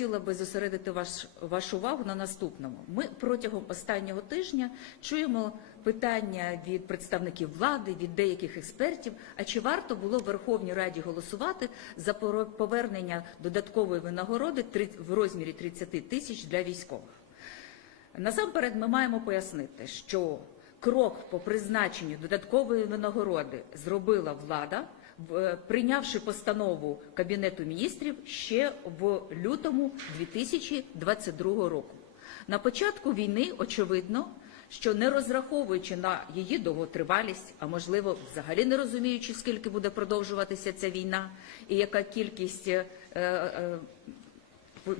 хотіла би зосередити ваш, вашу увагу на наступному. Ми протягом останнього тижня чуємо питання від представників влади, від деяких експертів. А чи варто було в Верховній Раді голосувати за повернення додаткової винагороди в розмірі 30 тисяч для військових? Насамперед, ми маємо пояснити, що крок по призначенню додаткової винагороди зробила влада, прийнявши постанову Кабінету міністрів ще в лютому 2022 року. На початку війни, очевидно, що не розраховуючи на її довготривалість, а можливо, взагалі не розуміючи, скільки буде продовжуватися ця війна і яка кількість е, е,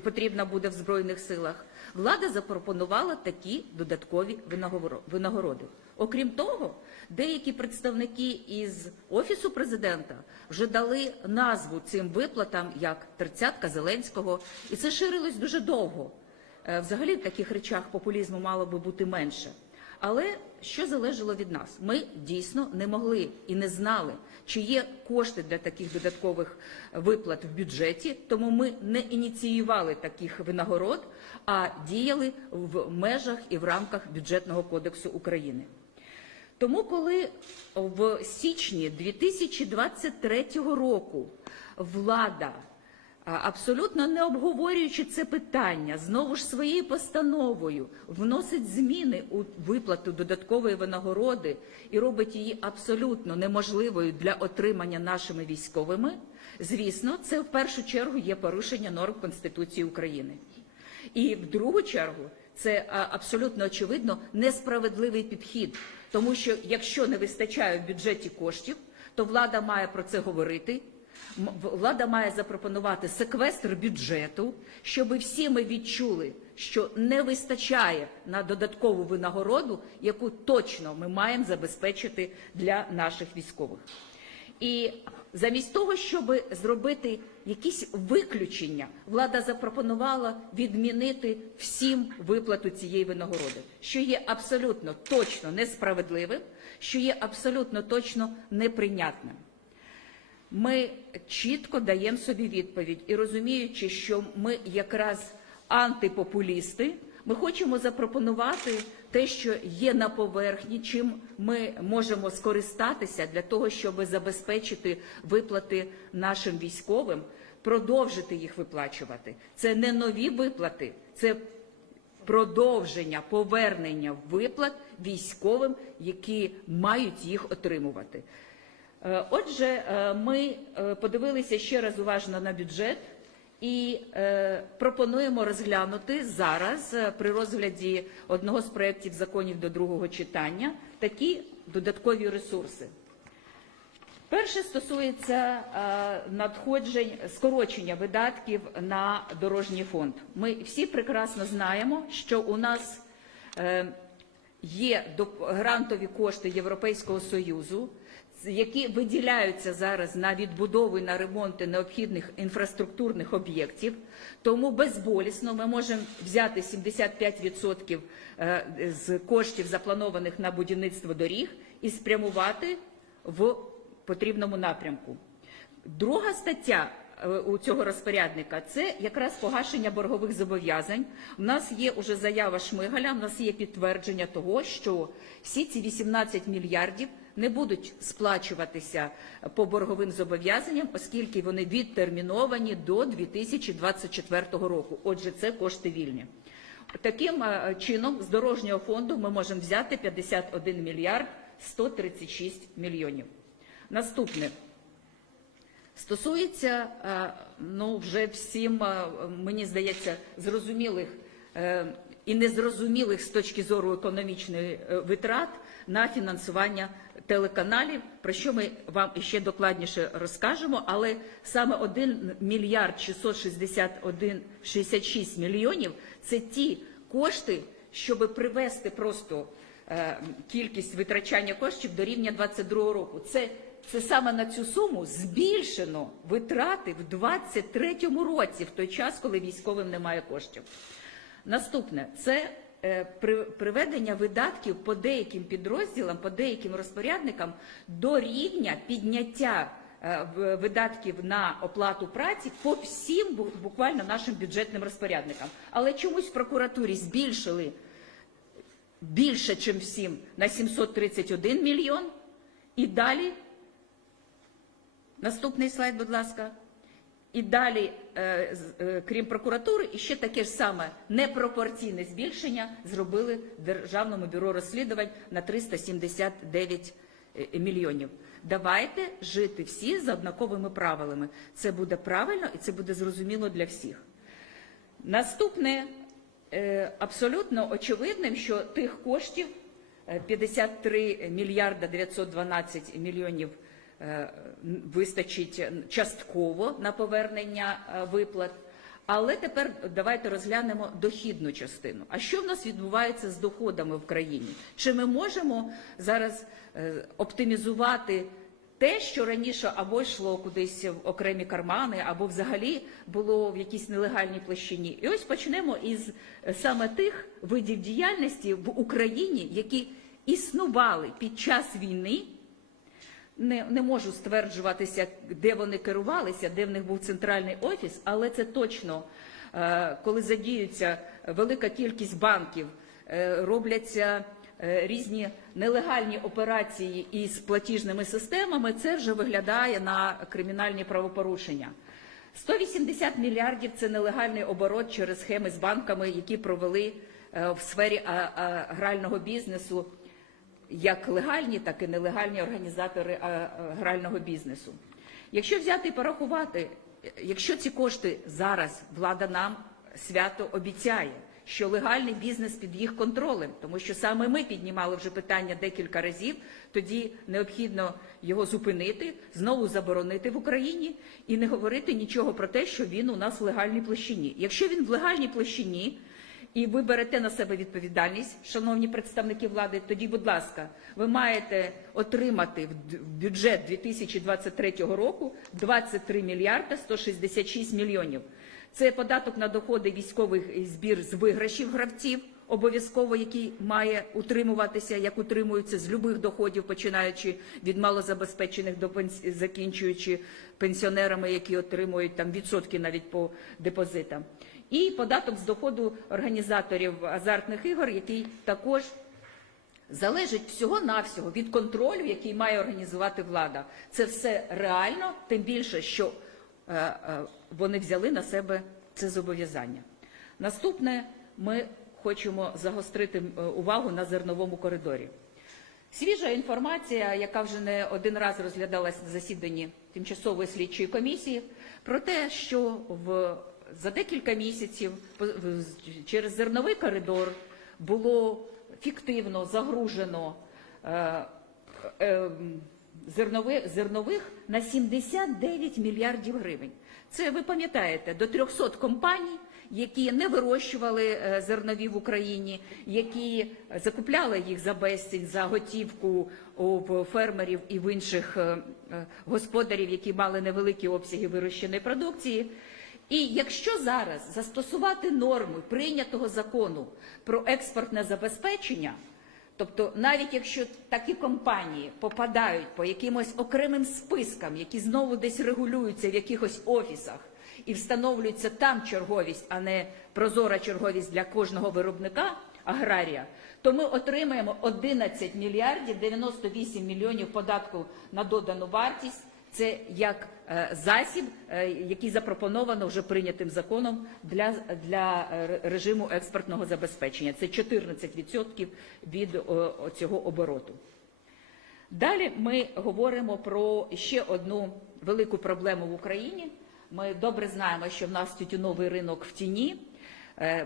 потрібна буде в збройних силах. Влада запропонувала такі додаткові винагоро- винагороди. Окрім того, деякі представники із офісу президента вже дали назву цим виплатам як тридцятка Зеленського, і це ширилось дуже довго. Е, Взагалі в таких речах популізму мало би бути менше. Але що залежало від нас? Ми дійсно не могли і не знали, чи є кошти для таких додаткових виплат в бюджеті, тому ми не ініціювали таких винагород, а діяли в межах і в рамках бюджетного кодексу України. Тому, коли в січні 2023 року влада, абсолютно не обговорюючи це питання, знову ж своєю постановою вносить зміни у виплату додаткової винагороди і робить її абсолютно неможливою для отримання нашими військовими, звісно, це в першу чергу є порушення норм Конституції України. І в другу чергу це абсолютно очевидно несправедливий підхід, тому що якщо не вистачає в бюджеті коштів, то влада має про це говорити. Влада має запропонувати секвестр бюджету, щоб всі ми відчули, що не вистачає на додаткову винагороду, яку точно ми маємо забезпечити для наших військових. І замість того, щоб зробити якісь виключення, влада запропонувала відмінити всім виплату цієї винагороди, що є абсолютно точно несправедливим, що є абсолютно точно неприйнятним. Ми чітко даємо собі відповідь і розуміючи, що ми якраз антипопулісти, ми хочемо запропонувати те, що є на поверхні, чим ми можемо скористатися для того, щоб забезпечити виплати нашим військовим, продовжити їх виплачувати. Це не нові виплати, це продовження повернення виплат військовим, які мають їх отримувати. Е, Отже, е, ми е, подивилися ще раз уважно на бюджет і е, пропонуємо розглянути зараз е, при розгляді одного з проєктів законів до другого читання такі додаткові ресурси. Перше стосується е, надходжень скорочення видатків на дорожній фонд. Ми всі прекрасно знаємо, що у нас е, є грантові кошти Європейського союзу, які виділяються зараз на відбудову і на ремонти необхідних інфраструктурних об'єктів. Тому безболісно ми можемо взяти 75% е, з коштів, запланованих на будівництво доріг, і спрямувати в потрібному напрямку. Друга стаття е, у цього розпорядника це якраз погашення боргових зобов'язань. У нас є уже заява Шмигаля, у нас є підтвердження того, що всі ці 18 мільярдів не будуть сплачуватися по борговим зобов'язанням, оскільки вони відтерміновані до 2024 року. Отже, це кошти вільні. Таким е, чином, з дорожнього фонду ми можемо взяти 51 мільярд 136 мільйонів. Наступне стосується е, ну вже всім, е, мені здається, зрозумілих і незрозумілих з точки зору економічної е, витрат на фінансування телеканалів, про що ми вам іще докладніше розкажемо. Але саме 1 мільярд 661 66 мільйонів це ті кошти, щоб привести просто е, кількість витрачання коштів до рівня 22 року. Це, це саме на цю суму збільшено витрати в 23 році, в той час, коли військовим немає коштів. Наступне це приведення видатків по деяким підрозділам, по деяким розпорядникам до рівня підняття е, видатків на оплату праці по всім буквально нашим бюджетним розпорядникам. Але чомусь в прокуратурі збільшили більше, ніж всім, на 731 мільйон. І далі, наступний слайд, будь ласка. І далі, е, е, крім прокуратури, і ще таке ж саме непропорційне збільшення зробили Державному бюро розслідувань на 379 е, мільйонів. Давайте жити всі за однаковими правилами. Це буде правильно і це буде зрозуміло для всіх. Наступне абсолютно очевидним, що тих коштів е, 53 мільярда 912 мільйонів вистачить частково на повернення е, виплат. Але тепер давайте розглянемо дохідну частину. А що в нас відбувається з доходами в країні? Чи ми можемо зараз е, оптимізувати те, що раніше або йшло кудись в окремі кармани, або взагалі було в якійсь нелегальній площині. І ось почнемо із е, саме тих видів діяльності в Україні, які існували під час війни. Не, не можу стверджуватися, де вони керувалися, де в них був центральний офіс, але це точно, е, коли задіються велика кількість банків, е, робляться е, різні нелегальні операції із платіжними системами, це вже виглядає на кримінальні правопорушення. 180 мільярдів це нелегальний оборот через схеми з банками, які провели в сфері грального бізнесу як легальні, так і нелегальні організатори а, а, грального бізнесу. Якщо взяти і порахувати, е, якщо ці кошти зараз влада нам свято обіцяє, що легальний бізнес під їх контролем, тому що саме ми піднімали вже питання декілька разів, тоді необхідно його зупинити, знову заборонити в Україні і не говорити нічого про те, що він у нас в легальній площині. Якщо він в легальній площині, і ви берете на себе відповідальність, шановні представники влади, тоді, будь ласка, ви маєте отримати в бюджет 2023 року 23 мільярда 166 мільйонів. Це податок на доходи військових збір з виграшів гравців, обов'язково який має утримуватися, як утримуються з любих доходів, починаючи від малозабезпечених до закінчуючи пенсіонерами, які отримують там відсотки навіть по депозитам. І податок з доходу організаторів азартних ігор, який також залежить всього-навсього від контролю, який має організувати влада. Це все реально, тим більше, що е, е, вони взяли на себе це зобов'язання. Наступне ми хочемо загострити увагу на зерновому коридорі. Свіжа інформація, яка вже не один раз розглядалась на засіданні тимчасової слідчої комісії, про те, що в за декілька місяців через зерновий коридор було фіктивно загружено е, е, зернови- зернових на 79 мільярдів гривень. Це ви пам'ятаєте, до 300 компаній, які не вирощували е, зернові в Україні, які закупляли їх за безцінь, за готівку у фермерів і в інших господарів, які мали невеликі обсяги вирощеної продукції. І якщо зараз застосувати норми прийнятого закону про експортне забезпечення, тобто навіть якщо такі компанії попадають по якимось окремим спискам, які знову десь регулюються в якихось офісах і встановлюється там черговість, а не прозора черговість для кожного виробника аграрія, то ми отримаємо 11 мільярдів 98 мільйонів податку на додану вартість. Це як е, засіб, е, який запропоновано вже прийнятим законом для, для е, режиму експортного забезпечення. Це 14% від цього обороту. Далі ми говоримо про ще одну велику проблему в Україні. Ми добре знаємо, що в нас тютюновий ринок в тіні.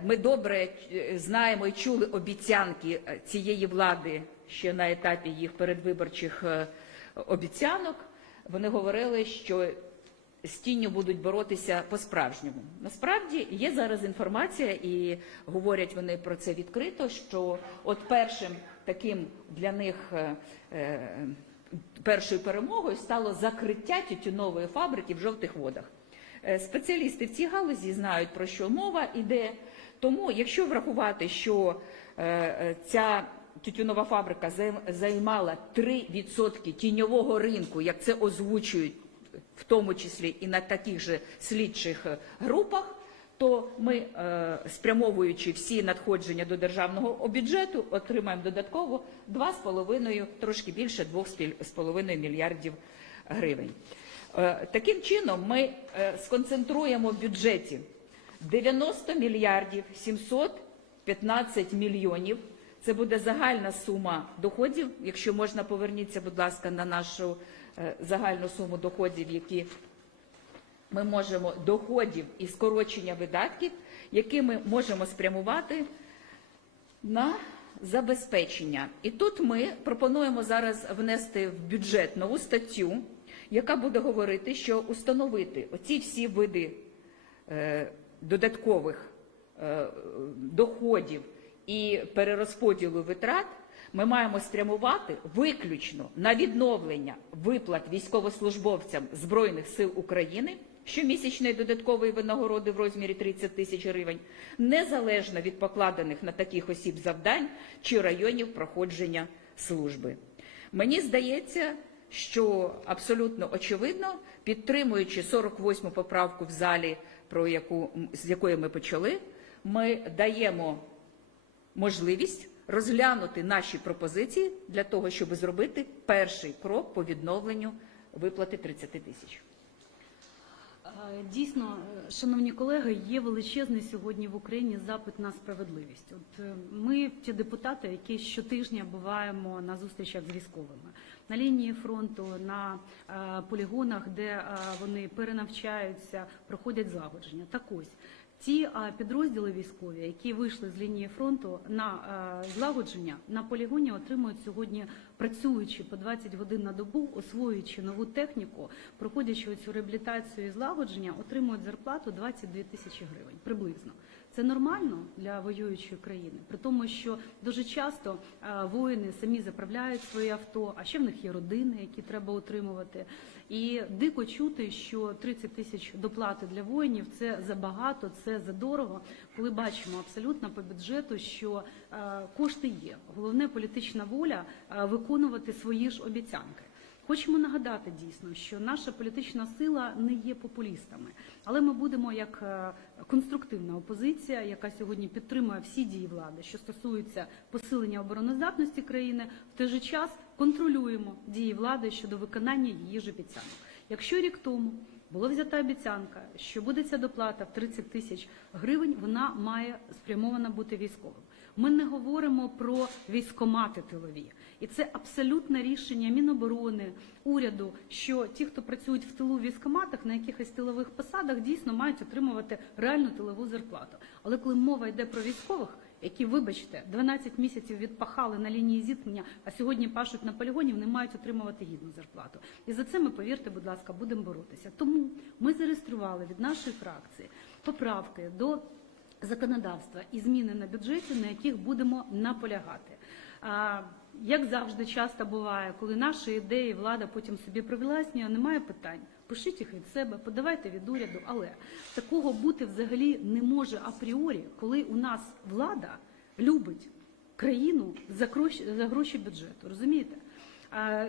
Ми добре знаємо і чули обіцянки цієї влади ще на етапі їх передвиборчих обіцянок. Вони говорили, що з тінню будуть боротися по-справжньому. Насправді є зараз інформація, і говорять вони про це відкрито. Що от першим таким для них е, е, першою перемогою стало закриття тютюнової фабрики в жовтих водах. Е, Спеціалісти в цій галузі знають про що мова іде. Тому, якщо врахувати, що ця тютюнова фабрика займала 3% тіньового ринку, як це озвучують в тому числі і на таких же слідчих е, групах, то ми, е, спрямовуючи всі надходження до державного бюджету, отримаємо додатково 2,5, трошки більше 2,5 мільярдів гривень. Е, Таким чином, ми сконцентруємо в бюджеті 90 мільярдів 715 мільйонів. Це буде загальна сума доходів. Якщо можна, поверніться, будь ласка, на нашу е, загальну суму доходів, які ми можемо доходів і скорочення видатків, які ми можемо спрямувати на забезпечення. І тут ми пропонуємо зараз внести в бюджет нову статтю, яка буде говорити, що установити оці всі види е, додаткових е, доходів і перерозподілу витрат ми маємо спрямувати виключно на відновлення виплат військовослужбовцям Збройних сил України щомісячної додаткової винагороди в розмірі 30 тисяч гривень, незалежно від покладених на таких осіб завдань чи районів проходження служби. Мені здається, що абсолютно очевидно, підтримуючи 48-му поправку в залі, про яку з якої ми почали, ми даємо можливість розглянути наші пропозиції для того, щоб зробити перший крок по відновленню виплати 30 тисяч. Е, Дійсно, е, шановні колеги, є величезний сьогодні в Україні запит на справедливість. От е, ми, ті депутати, які щотижня буваємо на зустрічах з військовими на лінії фронту, на полігонах, де вони перенавчаються, проходять злагодження. Так ось. Ті е, підрозділи військові, які вийшли з лінії фронту на е, злагодження на полігоні, отримують сьогодні, працюючи по 20 годин на добу, освоюючи нову техніку, проходячи цю реабілітацію і злагодження, отримують зарплату 22 тисячі гривень приблизно. Це нормально для воюючої країни, при тому, що дуже часто е, воїни самі заправляють свої авто, а ще в них є родини, які треба утримувати. І дико чути, що 30 тисяч доплати для воїнів це забагато, це задорого. Коли бачимо абсолютно по бюджету, що е, кошти є. Головне політична воля е, виконувати свої ж обіцянки. Хочемо нагадати дійсно, що наша політична сила не є популістами, але ми будемо як е, конструктивна опозиція, яка сьогодні підтримує всі дії влади, що стосуються посилення обороноздатності країни, в той же час контролюємо дії влади щодо виконання її ж обіцянок. Якщо рік тому була взята обіцянка, що буде ця доплата в 30 тисяч гривень, вона має спрямована бути військовим. Ми не говоримо про військомати тилові, і це абсолютне рішення Міноборони, уряду, що ті, хто працюють в тилу військоматах на якихось тилових посадах, дійсно мають отримувати реальну тилову зарплату. Але коли мова йде про військових, які, вибачте, 12 місяців відпахали на лінії зіткнення, а сьогодні пашуть на полігоні, вони мають отримувати гідну зарплату. І за це ми, повірте, будь ласка, будемо боротися. Тому ми зареєстрували від нашої фракції поправки до законодавства і зміни на бюджеті, на яких будемо наполягати. Як завжди часто буває, коли наші ідеї влада потім собі привласнює, немає питань. Пишіть їх від себе, подавайте від уряду, але такого бути взагалі не може апріорі, коли у нас влада любить країну за гроші, за гроші бюджету. Розумієте?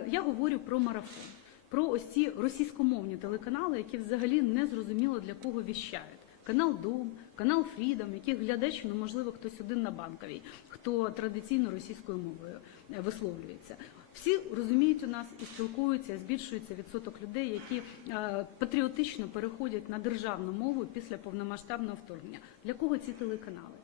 Я говорю про марафон, про ось ці російськомовні телеканали, які взагалі не зрозуміло для кого віщають. Канал Дом, канал Фрідом, яких глядач, ну можливо, хтось один на банковій, хто традиційно російською мовою е, висловлюється. Всі розуміють у нас і спілкуються, збільшується відсоток людей, які е, патріотично переходять на державну мову після повномасштабного вторгнення. Для кого ці телеканали?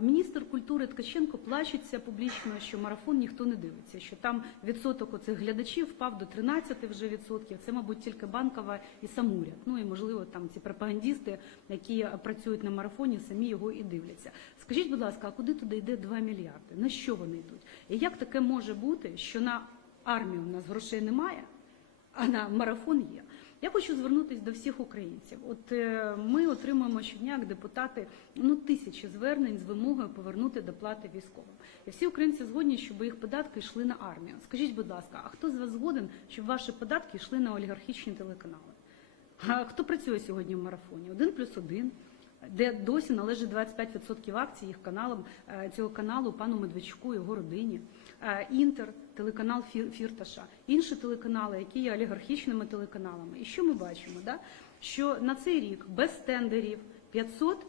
Міністр культури Ткаченко плачеться публічно, що марафон ніхто не дивиться, що там відсоток оцих глядачів впав до 13 вже відсотків. Це, мабуть, тільки банкова і самуряд. Ну і можливо там ці пропагандісти, які працюють на марафоні, самі його і дивляться. Скажіть, будь ласка, а куди туди йде 2 мільярди? На що вони йдуть? І як таке може бути, що на армію у нас грошей немає, а на марафон є? Я хочу звернутися до всіх українців. От е, ми отримуємо щодня як депутати ну тисячі звернень з вимогою повернути доплати військовим. І всі українці згодні, щоб їх податки йшли на армію. Скажіть, будь ласка, а хто з вас згоден, щоб ваші податки йшли на олігархічні телеканали? А хто працює сьогодні в марафоні? Один плюс один. Де досі належить 25% акцій їх каналам е, цього каналу пану Медведчуку його родині. Е, Інтер, телеканал Фір- Фірташа, інші телеканали, які є олігархічними телеканалами. І що ми бачимо? Да? Що на цей рік без тендерів 500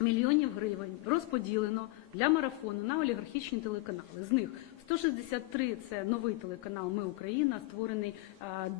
мільйонів гривень розподілено для марафону на олігархічні телеканали. З них 163 – це новий телеканал Ми Україна, створений е,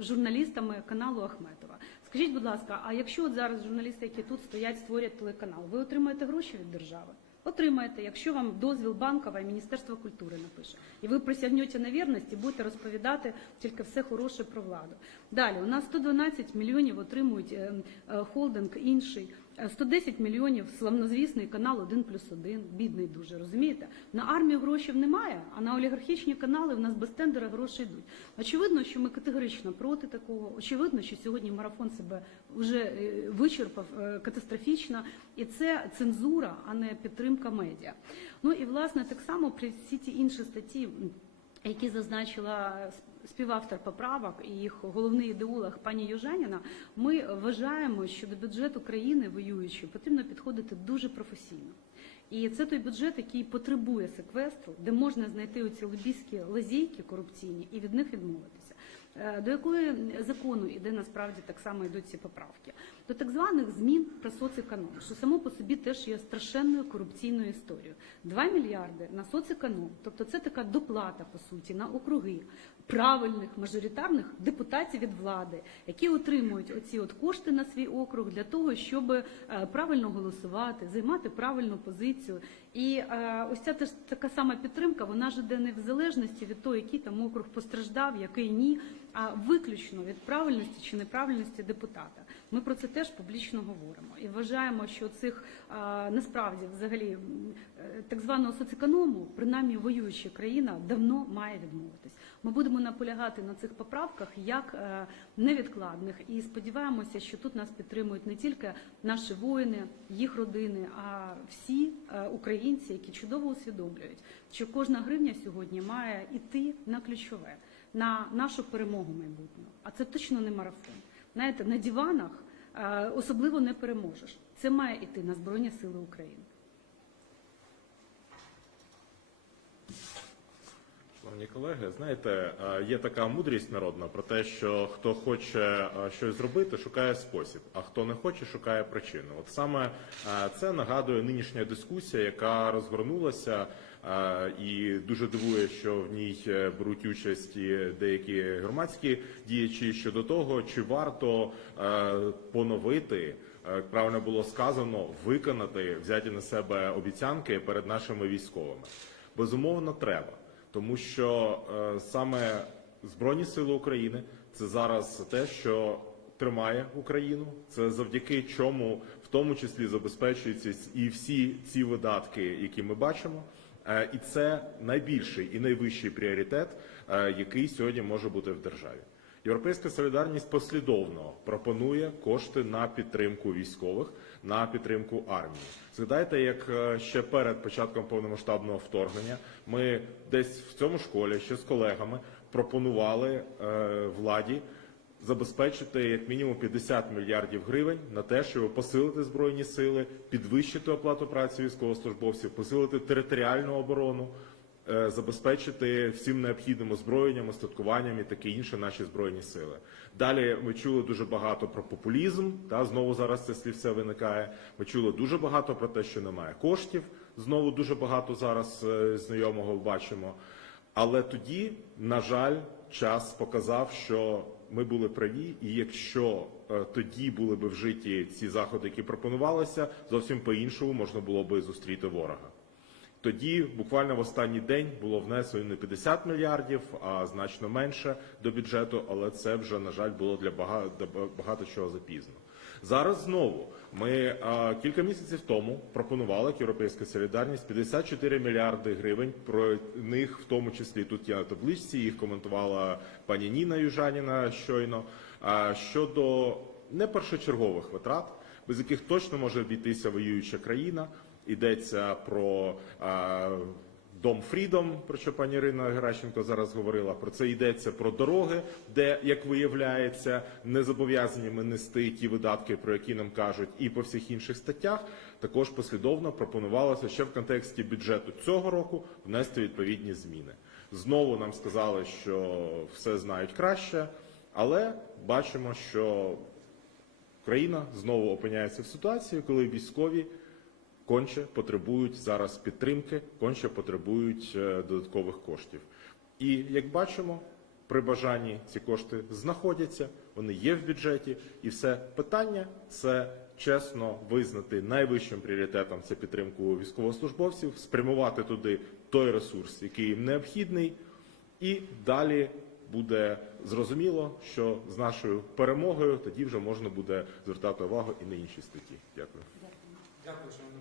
журналістами каналу Ахметова. Скажіть, будь ласка, а якщо от зараз журналісти, які тут стоять, створять телеканал, ви отримаєте гроші від держави? Отримаєте, якщо вам дозвіл банкова і Міністерство культури напише. І ви присягнете на вірність і будете розповідати тільки все хороше про владу. Далі, у нас 112 мільйонів отримують е, е, холдинг інший. Е, 110 мільйонів славнозвісний канал 1 плюс 1, бідний дуже, розумієте? На армію грошей немає, а на олігархічні канали в нас без тендера гроші йдуть. Очевидно, що ми категорично проти такого. Очевидно, що сьогодні марафон себе вже е, вичерпав е, катастрофічно, і це цензура, а не підтримка медіа. Ну і власне так само при всі ті інші статті. Які зазначила співавтор поправок і їх головний ідеолог пані Южаніна, ми вважаємо, що до бюджету країни воюючої потрібно підходити дуже професійно. І це той бюджет, який потребує секвестру, де можна знайти оці лобійські лазійки корупційні і від них відмовитися. Е, До якої закону іде насправді так само йдуть ці поправки? До так званих змін про соцеконом, що само по собі теж є страшенною корупційною історією. 2 мільярди на соцеконом, тобто це така доплата по суті на округи правильних мажоритарних депутатів від влади, які отримують оці от кошти на свій округ для того, щоб е, правильно голосувати, займати правильну позицію. І е, ось ця теж така сама підтримка, вона ж іде не в залежності від того, який там округ постраждав, який ні, а виключно від правильності чи неправильності депутата. Ми про це теж публічно говоримо і вважаємо, що цих насправді взагалі е, так званого соцеконому, принаймні воююча країна, давно має відмовитись. Ми будемо наполягати на цих поправках як е, невідкладних і сподіваємося, що тут нас підтримують не тільки наші воїни, їх родини, а всі е, українці, які чудово усвідомлюють, що кожна гривня сьогодні має йти на ключове, на нашу перемогу майбутнього. А це точно не марафон. Знаєте, на диванах е, особливо не переможеш. Це має йти на Збройні Сили України. Шановні колеги, знаєте, е, є така мудрість народна про те, що хто хоче е, щось зробити, шукає спосіб, а хто не хоче, шукає причину. От саме це нагадує нинішня дискусія, яка розгорнулася, і дуже дивує, що в ній е, беруть участь деякі громадські діячі щодо того, чи варто е, поновити. е, правильно було сказано, виконати взяті на себе обіцянки перед нашими військовими. Безумовно, треба тому що саме Збройні Сили України це зараз те, що тримає Україну. Це завдяки чому в тому числі забезпечуються і всі ці видатки, які ми бачимо. Е, і це найбільший і найвищий пріоритет, е, який сьогодні може бути в державі. Європейська солідарність послідовно пропонує кошти на підтримку військових, на підтримку армії. Згадайте, як е, ще перед початком повномасштабного вторгнення ми десь в цьому школі ще з колегами пропонували владі забезпечити як мінімум 50 мільярдів гривень на те, щоб посилити збройні сили, підвищити оплату праці військовослужбовців, посилити територіальну оборону е, забезпечити всім необхідним озброєнням, остаткуванням і таке інше наші збройні сили. Далі ми чули дуже багато про популізм. Та знову зараз це слівце виникає. Ми чули дуже багато про те, що немає коштів. Знову дуже багато зараз е, знайомого бачимо. Але тоді, на жаль, час показав, що ми були праві, і якщо е, тоді були би вжиті ці заходи, які пропонувалися, зовсім по-іншому можна було би зустріти ворога. Тоді, буквально в останній день, було внесено не 50 мільярдів, а значно менше до бюджету, але це вже, на жаль, було для багато, багато чого запізно. Зараз знову ми а, кілька місяців тому пропонували як Європейська солідарність 54 мільярди гривень. Про них в тому числі тут є на табличці. Їх коментувала пані Ніна Южаніна щойно. А, щодо не першочергових витрат, без яких точно може обійтися воююча країна. Йдеться про а, Дом Фрідом, про що пані Ірина Геращенко зараз говорила. Про це йдеться про дороги, де, як виявляється, не зобов'язані ми нести ті видатки, про які нам кажуть, і по всіх інших статтях. Також послідовно пропонувалося ще в контексті бюджету цього року внести відповідні зміни. Знову нам сказали, що все знають краще, але бачимо, що країна знову опиняється в ситуації, коли військові конче потребують зараз підтримки, конче потребують е, додаткових коштів. І як бачимо, при бажанні ці кошти знаходяться, вони є в бюджеті, і все питання це чесно визнати найвищим пріоритетом це підтримку військовослужбовців, спрямувати туди той ресурс, який їм необхідний, і далі буде зрозуміло, що з нашою перемогою тоді вже можна буде звертати увагу і на інші статті. Дякую. Дякую.